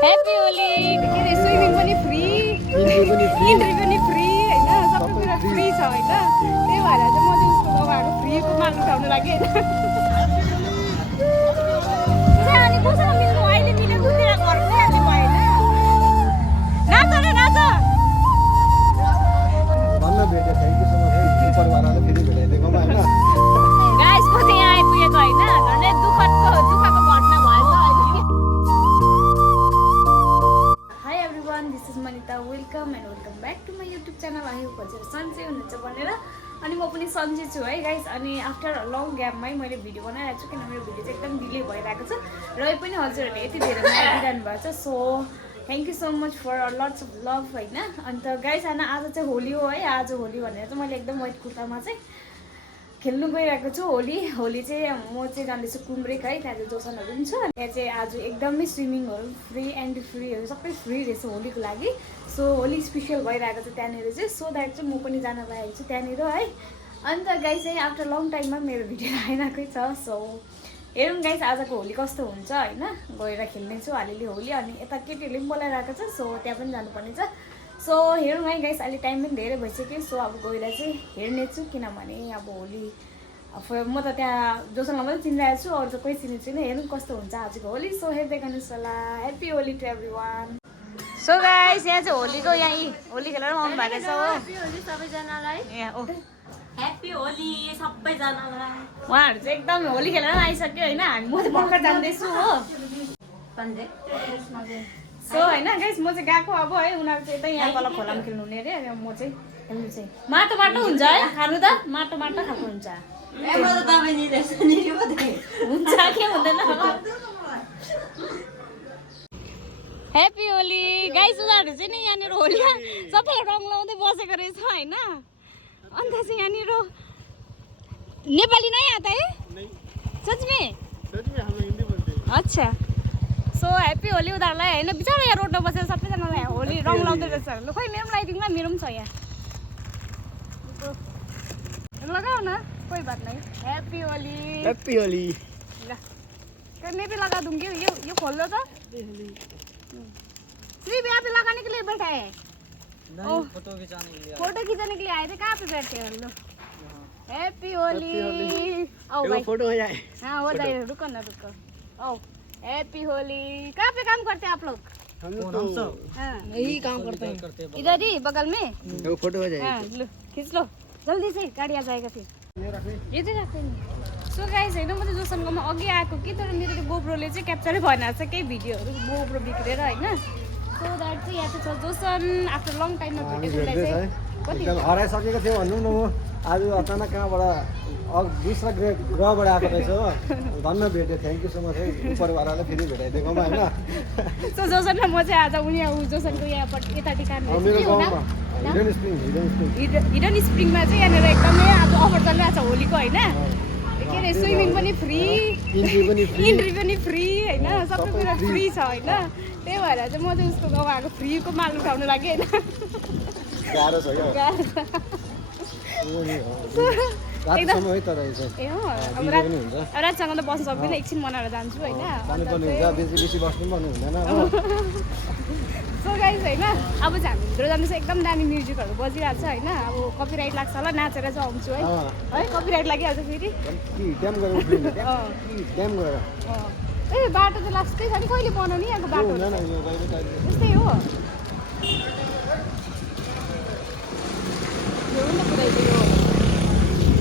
Happy Holi. के अरे swimming पनि फ्री, इन्ट्री पनि फ्री होइन, सबै कुरा फ्री छ होइन। त्यही भएर चाहिँ म चाहिँ उसको बाबाको फ्रीको माल उठाउनु लागि होइन। अनि कोसँग मिल्नु अहिले मिल्यो दुईतिर घर गइहाल्ने भयो होइन। नाच र नाच। भन्न भेट्यो थ्याङ्क यू सो मच है परिवारलाई फेरि भेटाइदिएको होइन। गाइस म चाहिँ यहाँ आइपुगेको होइन, झन्डै दुःखको घटना भएछ अहिले। Hi everyone, this is Manita. Welcome and welcome back to my YouTube channel. I hope हजुर सन्चै हुनुहुन्छ भनेर। अनि म पनि सन्चै छु है गाइस। अनि आफ्टर लङ ग्यापमै मैले भिडियो बनाइरहेको छु, किन मेरो भिडियो चाहिँ एकदम डिले भइरहेको छ र पनि हजुरहरूले यति धेरै माया दिइरहनु भएको छ। So thank you so much for lots of love होइन। अन्त गाइस होइन आज चाहिँ होली हो है। आज होली भनेर चाहिँ मैले एकदम व्हाइट कुर्तामा चाहिँ खेल्नु गइरहेको छु होली। होली चाहिँ म चाहिँ जाँदैछु कुम्ब्रेक है, त्यहाँ चाहिँ जोसनहरू पनि छ। त्यहाँ चाहिँ आज एकदमै स्विमिङहरू फ्री एन्ट्री फ्रीहरू सबै फ्री रहेछ होलीको लागि। सो होली स्पेसियल भइरहेको छ त्यहाँनिर चाहिँ। सो द्याट चाहिँ म पनि जान लागेको छु त्यहाँनिर है। अन्त गाइस चाहिँ आफ्टर लङ टाइममा मेरो भिडियो आइरहेकै छ। सो हेरौँ गाइस आजको होली कस्तो हुन्छ होइन। गएर खेल्नेछु अलिअलि होली। अनि यता केटीहरूले पनि बोलाइरहेको छ, सो त्यहाँ पनि जानुपर्ने छ। सो हेरौँ है गाइस, अहिले टाइम पनि धेरै भइसक्यो। सो अब गएर चाहिँ हेर्नेछु, किनभने अब होली म त त्यहाँ जोसँग मात्रै चिनिरहेको छु, अरू त कोही चिनेको छैन। हेरौँ कस्तो हुन्छ आजको होली। सो हेर्दै गर्नुहोस् होला। Happy Holi to everyone. So guys यहाँ चाहिँ होलीको यहाँ होली खेलेर आउनु भएको छ हो। ह्याप्पी होली सबैजनालाई। ह्याप्पी होली सबैजनालाई। उहाँहरू चाहिँ एकदम होली खेलेर आइसक्यो होइन। म चाहिँ भर्खर जान्दैछु हो। सो होइन गाइस म चाहिँ गएको अब है। उनीहरू चाहिँ यतै यहाँ तल खोलामा खेल्नु हुने अरे। म चाहिँ खेल्नु चाहिँ माटो हुन्छ है, खानु त माटो खाएको हुन्छ। हुन्छ के हुँदैन। Happy Holi guys. उनीहरू चाहिँ नि यहाँनिर होली सबैलाई रङ लाउँदै बसेको रहेछ होइन। अन्त चाहिँ यहाँनिर नेपाली नै आता है सच में? अच्छा। सो ह्याप्पी होली उनीहरूलाई होइन। बिचरा यहाँ रोडमा बसेर सबैजनालाई होली रङ लाउँदै रहेछ। ल खोइ मेरो पनि लगाइदिउँ न, मेरो पनि छ यहाँ। लगाऊ न, कोही बात नहीं। ह्याप्पी होली। ह्याप्पी होली। ल मैं भी लगा दूंगी। ये खोल दो तो। सिर्फ यहाँ पे लगाने के लिए बैठा है? नहीं, फोटो खिंचाने के लिए आए थे। कहाँ पे बैठे हैं लोग? हैप्पी होली। आओ भाई फोटो हो जाए। हाँ हो जाए। रुको ना रुको। आओ हैप्पी होली। कहाँ पे काम करते हैं आप लोग? हम तो हाँ यही काम करते हैं। इधर ही बगल में। वो फोटो हो जाए। हाँ लो खींच लो जल्दी से, गाड़ी आ जाएगा फिर। ये चाहिँ राख्दैन। सो गाइस होइन म चाहिँ जोसनकोमा अघि आएको कि, तर मेरो त्यो गोप्रोले चाहिँ क्याप्चरै भएन रहेछ केही भिडियोहरू, गोप्रो बिग्रेर होइन। सो द्याट चाहिँ यहाँ चाहिँ छ जोसन। आफ्टर लङ टाइममा भेटेकोलाई चाहिँ कति एकदम हराइसकेको थियो भनौँ न। म आज अचानक कहाँबाट दूसरा ग्रहबाट आएको रहेछ हो। धन्न भेट्यो थ्याङ्क यू सो मच है परिवारलाई फेरि भेटाइदिएको होइन। सो जोसन र म चाहिँ आज उनी जोसनको यहाँबाट यतापट्टि काम हिडन स्प्रिङमा चाहिँ यहाँनिर एकदमै आज अफर चलिरहेको छ होलीको होइन। के अरे स्विमिङ पनि फ्री, इन्ट्री पनि फ्री होइन, सबै कुरा फ्री छ होइन। त्यही भएर चाहिँ म चाहिँ उसको बाबाको फ्रीको माल उठाउनु लागि होइन। गाह्रो छ क्या रातसम्म है। तर ए हो अब रातसँग त बस्नु सक्दैन, एकछिन मनाएर जान्छु होइन। बेसी बस्नु पनि हुँदैन। सो गाइस होइन अब चाहिँ हामी भित्र जानु चाहिँ एकदम दामी म्युजिकहरू बजिरहेको छ होइन। अब कपिराइट लाग्छ होला, नाचेर चाहिँ आउँछु है। है कपिराइट लागिहाल्छ फेरि। ए बाटो चाहिँ लास्टै छ नि, कहिले बनाउने यहाँको बाटो? त्यस्तै हो।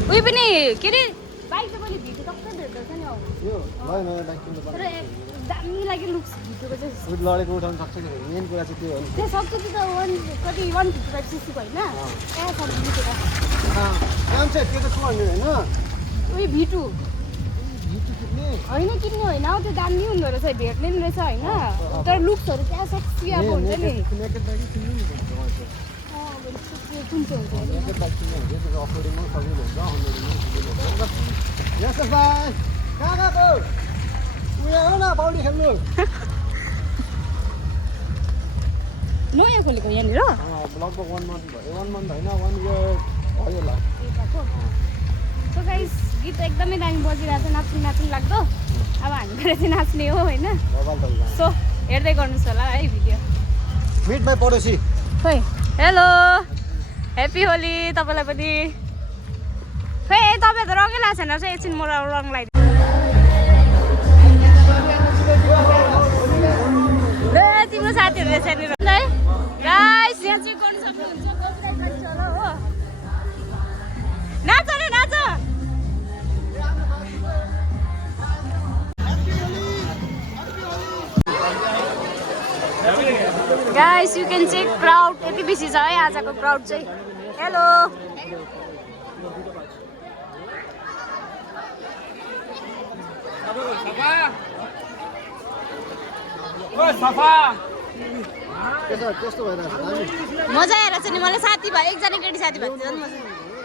उयो पनि के अरे बाइक चाहिँ मैले भिडियो टक्कै भेट्दैछ नि। तर दामी लाग्यो लुक्स भिडियोको चाहिँ। लडेको उठाउनु सक्छ कि मेन कुरा चाहिँ त्यो हो नि। त्यो सक्छ त्यो त कति 155 सीसीको होइन। कहाँ सक्छ त्यो त? दाम चाहिँ त्यो त 200 होइन। उयो V2 किन्ने होइन, किन्ने होइन हौ, त्यो दामी हुँदो रहेछ, भेट्ने पनि रहेछ होइन। तर लुक्सहरू त्यहाँ सेक्सी अब हुन्छ नि। कुन चाहिँ हुन्छ पौडी खेल्नु नयाँ खोलेको यहाँनिर लगभग 1 मन्थ भयो। 1 मन्थ होइन 1 इयर भयो होला। सो गाइस गीत एकदमै दामी बजिरहेको छ, नाच्नु लाग्दो। अब हामी गएर चाहिँ नाच्ने हो होइन। सो हेर्दै गर्नुहोस् होला है भिडियो मिट माई पडोसी खोइ हेलो ह्याप्पी होली तपाईँलाई पनि खोइ तपाईँ त रङै लगाएको छैन चाहिँ एकछिन म रङ लगाइदिन्छु ल तिम्रो साथीहरू रहेछ नि है गाइस यहाँ चेक गर्नु सक्नुहुन्छ कतिलाई खान्छ होला हो नाच न नाच guys you can check crowd यति बेसी छ है आजको क्राउड चाहिँ हेलो कस्तो भइरहेको मजा आएर चाहिँ नि मलाई साथीभाइ एकजना केटी साथीभाइ थियो नि मजा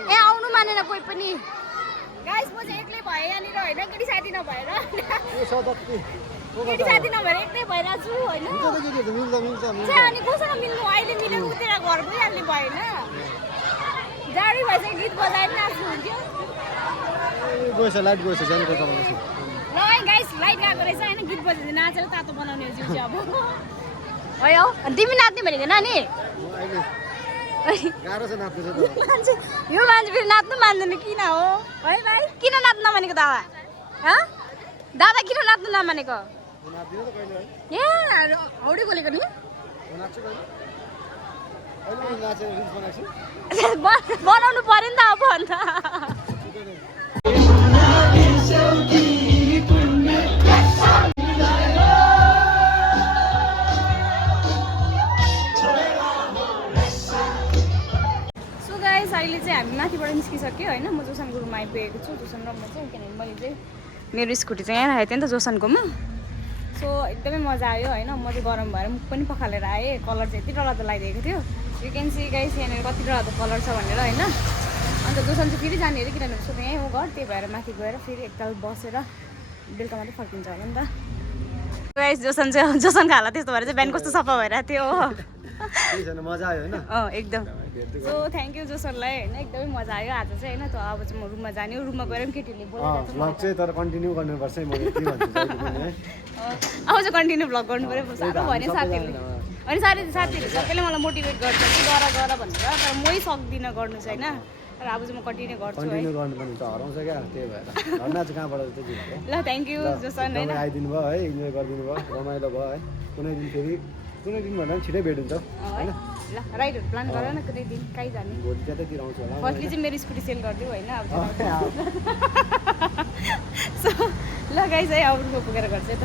ए आउनु मानेन कोही पनि गाइस म चाहिँ एक्लै भएँ यहाँनिर होइन केटी साथी नभएर केटी साथी नभएर एक्लै भइरहेको छु होइन अनि कोसँग मिल्नु अहिले मिलेर उतिर घर गइहाल्ने भएन जाडी भइसक्यो गीत बजाएर नाच्नु हुन्थ्यो गएछ लाइट गएछ जानु पर्छ मलाई ल है गाइस लाइट गएको रहेछ होइन गीत बजाएर नाचेर तातो बनाउने जिउ चाहिँ अब है हौ अनि तिमी नाच्ने भनेको नानी गाह्रो छ नाच्नु यो मान्छे फेरि नाच्नु मान्दैन किन हो है भाइ किन नाच्नु नमानेको दादा दादा किन नाच्नु नमानेको ए हौडी बोलेको नि बनाउनु पर्यो नि त अब अन्त अहिले चाहिँ हामी माथिबाट निस्किसक्यो होइन म जोसनको रुममा आइपुगेको छु जोसन र म चाहिँ किनभने मैले चाहिँ मेरो स्कुटी चाहिँ यहाँ राखेको थिएँ नि त जोसनकोमा सो एकदमै मजा आयो होइन म चाहिँ गरम भएर मुख पनि पखालेर आएँ कलर चाहिँ यति डरलाग्दो लगाइदिएको थियो यु क्यान सी गाइस यहाँनिर कति डरलाग्दो कलर छ भनेर होइन अन्त जोसन चाहिँ फेरि जाने अरे किनभने उसको यहीँ हो घर त्यही भएर माथि गएर फेरि एकताल बसेर बेलुका मात्रै फर्किन्छ होला नि त गाइस जोसन चाहिँ जोसनको हालत त्यस्तो भएर चाहिँ बिहान कस्तो सफा भइरहेको थियो हो मजा आयो होइन एकदम सो थ्याङ्क यू जोसनलाई होइन एकदमै मजा आयो आज चाहिँ होइन त अब चाहिँ म रुममा जाने हो रुममा गएर पनि केटीहरूले बोलाइरहेको भ्लग चाहिँ तर कन्टिन्यू गर्नुपर्छ है मैले के भन्छु अब चाहिँ कन्टिन्यू भ्लग गर्नु पऱ्यो साह्रो भने साथीहरूले अनि साथीहरू सबैले मलाई मोटिभेट गर्छ कि गर भनेर तर मै सक्दिनँ गर्नु चाहिँ होइन तर अब चाहिँ म कन्टिन्यू गर्छु है कन्टिन्यू गर्नुपर्ने त हराउँछ क्या त्यही भएर घरमा चाहिँ कहाँबाट ल थ्याङ्क यू जोसन होइन आइदिनु भयो है इन्जोय गरिदिनु भयो रमाइलो भयो है कुनै दिन फेरि कुनै दिन भन्दा पनि छिटै भेट हुन्छ होइन ल राइडहरू प्लान गर न कुनै दिन कहीँ जाने भोलि त्यतैतिर आउँछु होला फर्स्टली चाहिँ मेरो स्कुटी सेल गरिदिऊ होइन अब सो ल गाइस है अब रुममा पुगेर गर्छ त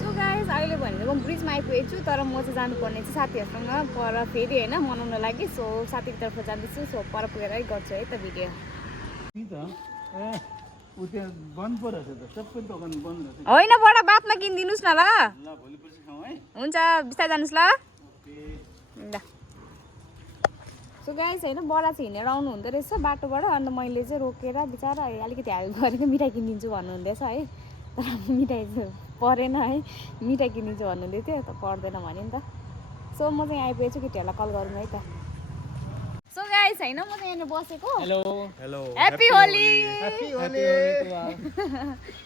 सो गाइस अहिले भनेको म ब्रिजमा आइपुगेको छु तर म चाहिँ जानुपर्ने चाहिँ साथीहरूसँग पर फेरि होइन मनाउन लागि सो साथीको तर्फ जाँदैछु सो पर पुगेरै गर्छु है त भिडियो होइन बडा बादमा किनिदिनुहोस् न ल हुन्छ बिस्तारै जानुहोस् ल सो गाइस होइन बडा चाहिँ हिँडेर आउनु हुँदो रहेछ बाटोबाट अन्त मैले चाहिँ रोकेर बिचरा अलिकति हेल्प गरेको मिठाई किनिदिन्छु भन्नुहुँदैछ है तर मिठाई चाहिँ परेन है मिठाई किनिदिन्छु भन्नुहुँदै थियो त पर्दैन भन्यो नि त सो म चाहिँ आइपुगेको छु केटीहरूलाई कल गरौँ है त सो गाइस हैन म चाहिँ यहाँ बसेको hello hello happy Holi happy Holi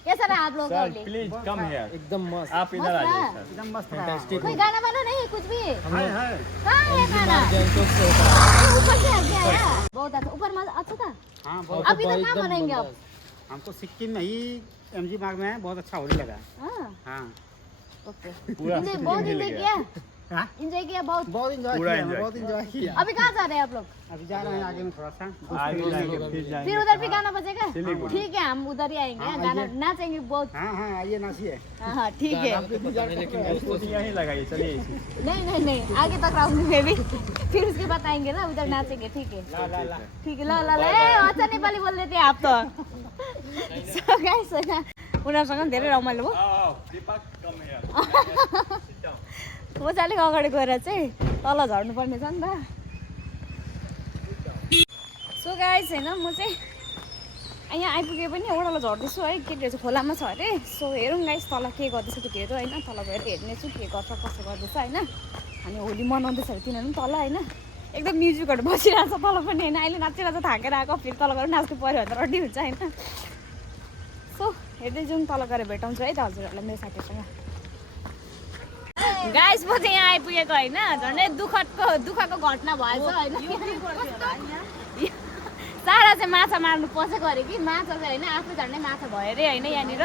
कैसा रहा आप लोगों का होली प्लीज कम हियर एकदम मस्त आप इधर आ जाइए एकदम मस्त फैंटास्टिक कोई गाना बना नहीं कुछ भी है कहाँ है गाना ऊपर से आ गया है बहुत अच्छा ऊपर में अच्छा था हाँ बहुत अब इधर कहाँ बनाएंगे आप हमको सिक्किम में ही एमजी मार्ग में है बहुत अच्छा होली लगा हाँ हाँ ओके पूरा बहुत इंजॉय किया हाँ? इंजॉय किया बहुत एंजॉय पूरा किया enjoy बहुत एंजॉय किया अभी कहाँ जा रहे हैं आप लोग अभी जा रहे हैं आगे में थोड़ा सा आगे जाएंगे फिर फिर जाएंगे उधर भी गाना बजेगा सिलीगुड़ी। ठीक है हम उधर ही आएंगे हाँ, गाना आइए। नाचेंगे बहुत हाँ हाँ आइए नाचिए हाँ ठीक है स्कूटी यहीं लगाइए चलिए इसी नहीं नहीं नहीं आगे तक राउंड में भी फिर उसके बाद आएंगे ना उधर नाचेंगे ठीक है ठीक है ल ल ल ए अच्छा नेपाली बोल लेते हैं आप तो सो गाइस हैन उनीहरूसँग पनि धेरै रमाइलो भयो दीपक कम हियर म चाहिँ अलिक अगाडि गएर चाहिँ तल झर्नु पर्ने छ नि त सो गाइस हैन म चाहिँ यहाँ आइपुगे पनि ओह्रालो झर्दैछु है केटीहरू चाहिँ खोलामा छ अरे सो हेरौँ गाइस तल के गर्दैछ केटीहरू होइन तल गएर हेर्नेछु के गर्छ कसो गर्दैछ होइन अनि होली मनाउँदैछ अरे तिनीहरू पनि तल होइन एकदम म्युजिकहरू बसिरहेको छ तल पनि होइन अहिले नाचिरहेको छ थाकेर आएको फेरि तल गएर नाच्नु पऱ्यो भने त रड्डी हुन्छ होइन सो हेर्दै जाउँ तल गएर भेटाउँछु है त हजुरहरूलाई मेरो साथीसँग गाइस म चाहिँ यहाँ आइपुगेको होइन झन्डै दुःखको घटना भएछ होइन सारा चाहिँ माछा मार्नु पसेको अरे कि माछा चाहिँ होइन आफै झन्डै माछा भयो अरे होइन यहाँनिर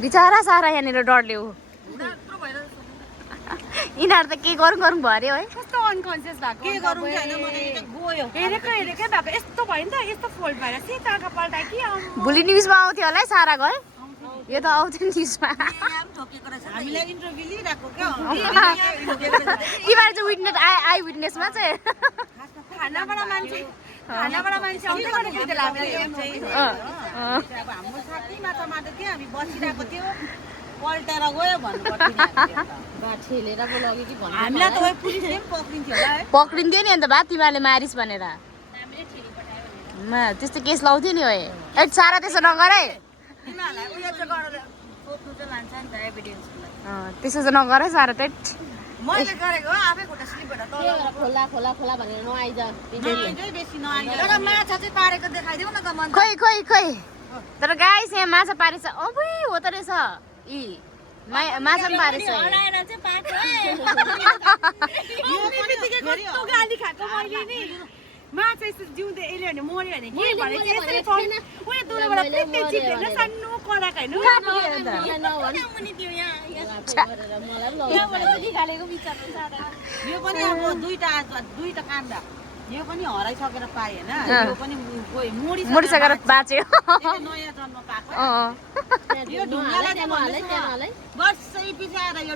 बिचरा सारा यहाँनिर डरले हो यिनीहरू त के गरौँ भयो अरे है कस्तो अनकन्सियस भएको के गरौँ हैन मलाई त गयो हेरेकै भएको यस्तो भयो नि त यस्तो फोल्ड भएर सिधा आँखा पल्टाए कि भोलि न्युजमा आउँथ्यो होला है सारा घर यो त आउँथ्यो न्युजमा हामीलाई इन्टरभ्यु लिइराको क्या तिमीहरू चाहिँ विटनेस आई विटनेसमा चाहिँ खानाबाट मान्छे आउँदै गरेको थियो हामीलाई अब हाम्रो साथी माछा मार्दै थियो हामी बसिरहेको थियो पल्टेर गयो भन्नुपर्थ्यो हामीलाई त पुलिसले पनि पक्रिन्थ्यो होला है पक्रिन्थ्यो नि अन्त भए तिमीहरूले मारिस् भनेर त्यस्तो केस लाउँथ्यो नि है ए सारा त्यसो नगर है तिमीहरूलाई उयो चाहिँ गरेर सोध्नु चाहिँ लान्छ नि त एभिडेन्सको लागि त्यसो चाहिँ नगर है सारा त्यही मैले गरेको हो आफै खुट्टा स्लिप भएर तल खोला भनेर नआइज बेसी नआइज तर माछा चाहिँ पारेको देखाइदेऊ न त मन खोइ तर गाइस यहाँ माछा पारेछ अबै हो त रहेछ यी माछा पनि पारेछ हराएर चाहिँ पाएको कस्तो गाली खाएको मैले नि माछा यस्तो जिउँदै एल्यो भने मर्यो भने के भने चाहिँ यसरी पाउनु उयो दुलोबाट पिट्दै चिप्लेर सानो कराएको होइन मुनि त्यो यहाँबाट चाहिँ निकालेको विचार यो पनि अब दुईटा काण्ड यो पनि हराइसकेर पाए होइन यो पनि मोडिसकेर बाँच्यो नयाँ जन्म पाएको यो ढुङ्गालाई वर्षै पछि आएर यो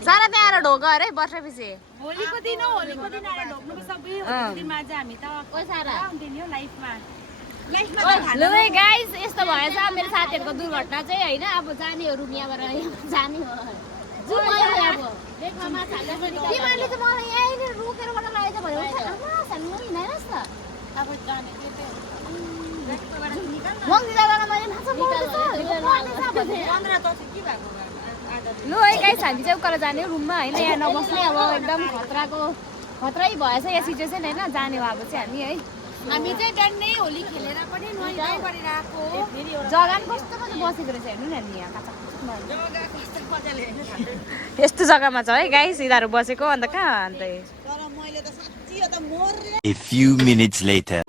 सारा त्यहाँ आएर ढोक अरे वर्षपछि होलीको दिन आएर ढोक्नु सबै दिनमा चाहिँ हामी त हुन्थ्यो लाइफमा ल गाइस यस्तो भएछ मेरो साथीहरूको दुर्घटना चाहिँ होइन अब जाने हो रुमियाबाट जाने हो तिमीहरूले चाहिँ मलाई यहीँनिर रोकेर गर्न लागेछ भने सानो हिँडाइरस् न मङ्गी दादालाई मैले माछा ल है गाइस हामी चाहिँ उकालो जाने हो रुममा होइन यहाँ नबस्ने अब एकदम खतरै भएछ यहाँ सिचुएसन होइन जाने हो अब चाहिँ हामी है हामी चाहिँ डन्नै होली खेलेर पनि नुहाइ गरिरहेको जग्गा पनि कस्तो मजा बसेको रहेछ हेर्नु न यहाँ यस्तो जग्गामा छ है गाइस यिनीहरू बसेको अन्त कहाँ अन्त तर मैले त साँच्ची यो त मर्ने A few minutes later.